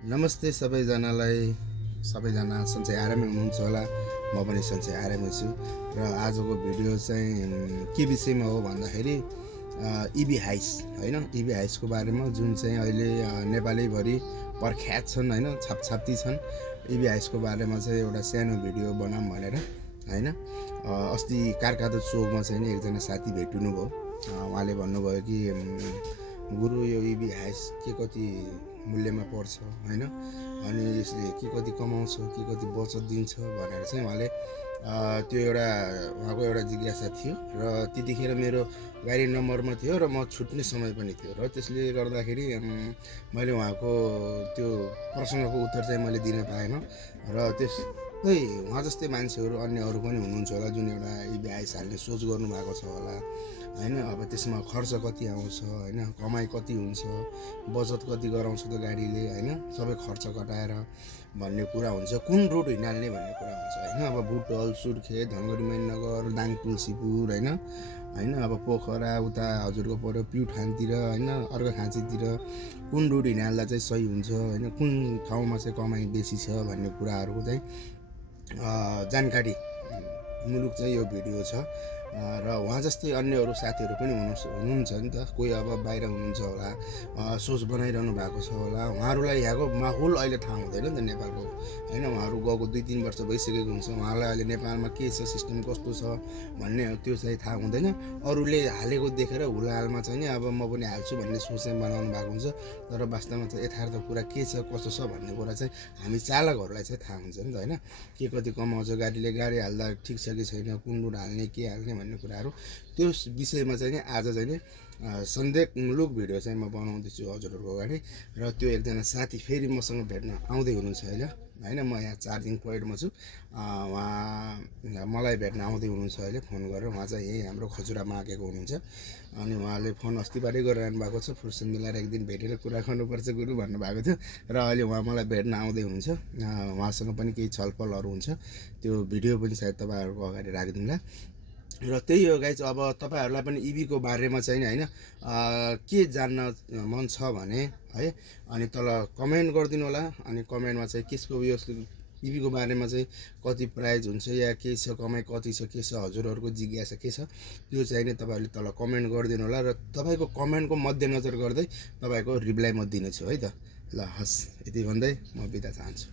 नमस्ते सबैजना सन्चै आरामै हुनुहुन्छ होला। म पनि सन्चै आरामै छु र आजको भिडियो चाहिँ के विषयमा हो भन्दाखेरि इभी हाइस होइन, इभी हाइसको बारेमा, जुन चाहिँ अहिले नेपालैभरि प्रख्यात छन् होइन, छापछाप्ती छन्। इभी हाइसको बारेमा चाहिँ एउटा सानो भिडियो बनाऊँ भनेर होइन। अस्ति कारकादो चोकमा चाहिँ एकजना साथी भेटिनु भयो। उहाँले भन्नुभयो कि गुरु यो इभी हाइस के कति मूल्यमा पर्छ होइन, अनि यसले के कति कमाउँछ, के कति बचत दिन्छ भनेर चाहिँ उहाँले त्यो उहाँको एउटा जिज्ञासा थियो। र त्यतिखेर मेरो गाडी नम्बरमा थियो र म छुट्ने समय पनि थियो, र त्यसले गर्दाखेरि मैले उहाँको त्यो प्रश्नको उत्तर चाहिँ मैले दिन पाएन। र त्यस्तै उहाँ जस्तै मान्छेहरू अन्यहरू पनि हुनुहुन्छ होला, जुन एउटा इभी हाइस हाल्ने सोच गर्नुभएको छ होला होइन। अब त्यसमा खर्च कति आउँछ होइन, कमाइ कति हुन्छ, बचत कति गराउँछ त गाडीले होइन, सबै खर्च घटाएर भन्ने कुरा हुन्छ। कुन रुट हिँडाल्ने भन्ने कुरा हुन्छ होइन। अब बुटवल, सुर्खेत, धनगढी मैननगर, दाङ तुलसीपुर होइन, अब पोखरा उता हजुरको पऱ्यो प्युठानतिर होइन, अर्घाखाँचीतिर कुन रुट हिँडाल्दा चाहिँ सही हुन्छ होइन, कुन ठाउँमा चाहिँ कमाइ बेसी छ भन्ने कुराहरूको चाहिँ जानकारी मुलुक चाहिँ यो भिडियो छ। र उहाँ जस्तै अन्यहरू साथीहरू पनि हुनुहुन्छ नि त। कोही अब बाहिर हुनुहुन्छ होला, सोच बनाइरहनु भएको छ होला। उहाँहरूलाई यहाँको माहौल अहिले थाहा हुँदैन नि त नेपालको होइन। उहाँहरू गएको 2-3 वर्ष भइसकेको हुन्छ, उहाँलाई अहिले नेपालमा के छ, सिस्टम कस्तो छ भन्ने त्यो चाहिँ थाहा हुँदैन। अरूले हालेको देखेर हुलाहालमा चाहिँ नि अब म पनि हाल्छु भन्ने सोच चाहिँ बनाउनु भएको हुन्छ। तर वास्तवमा चाहिँ यथार्थ कुरा के छ, कस्तो छ भन्ने कुरा चाहिँ हामी चालकहरूलाई चाहिँ थाहा हुन्छ नि त होइन। के कति कमाउँछ गाडीले, गाडी हाल्दा ठिक छ कि छैन, कुन रुट हाल्ने, के हाल्ने भन्ने कुराहरू, त्यो विषयमा चाहिँ नि आज चाहिँ नि सन्देशमूलक भिडियो चाहिँ म बनाउँदैछु हजुरहरूको अगाडि। र त्यो एकजना साथी फेरि मसँग भेट्न आउँदै हुनुहुन्छ अहिले होइन। म यहाँ चार्जिङ पोइन्टमा छु, उहाँ मलाई भेट्न आउँदै हुनुहुन्छ अहिले फोन गरेर। उहाँ चाहिँ यहीँ हाम्रो खजुरामा आएको हुनुहुन्छ, अनि उहाँले फोन अस्तिबाटै गरिरहनु भएको छ। फुर्सद मिलाएर एक दिन भेटेर कुरा गर्नुपर्छ गुरु भन्नुभएको थियो, र अहिले उहाँ मलाई भेट्न आउँदै हुनुहुन्छ। उहाँसँग पनि केही छलफलहरू हुन्छ, त्यो भिडियो पनि सायद तपाईँहरूको अगाडि राखिदिउँला। र त्यही हो गाइज, अब तपाईँहरूलाई पनि इभीको बारेमा चाहिँ होइन के जान्न मन छ भने है, अनि तल कमेन्ट गरिदिनु होला। अनि कमेन्टमा चाहिँ केसको उयो इभीको बारेमा चाहिँ कति प्राइज हुन्छ या के छ, कमाइ कति छ, के छ, हजुरहरूको जिज्ञासा के छ, त्यो चाहिँ नि तपाईँहरूले तल कमेन्ट गरिदिनु होला। र तपाईँको कमेन्टको मध्यनजर गर्दै तपाईँको रिप्लाई म दिनेछु है त। ल हस्, यति भन्दै म बिदा चाहन्छु।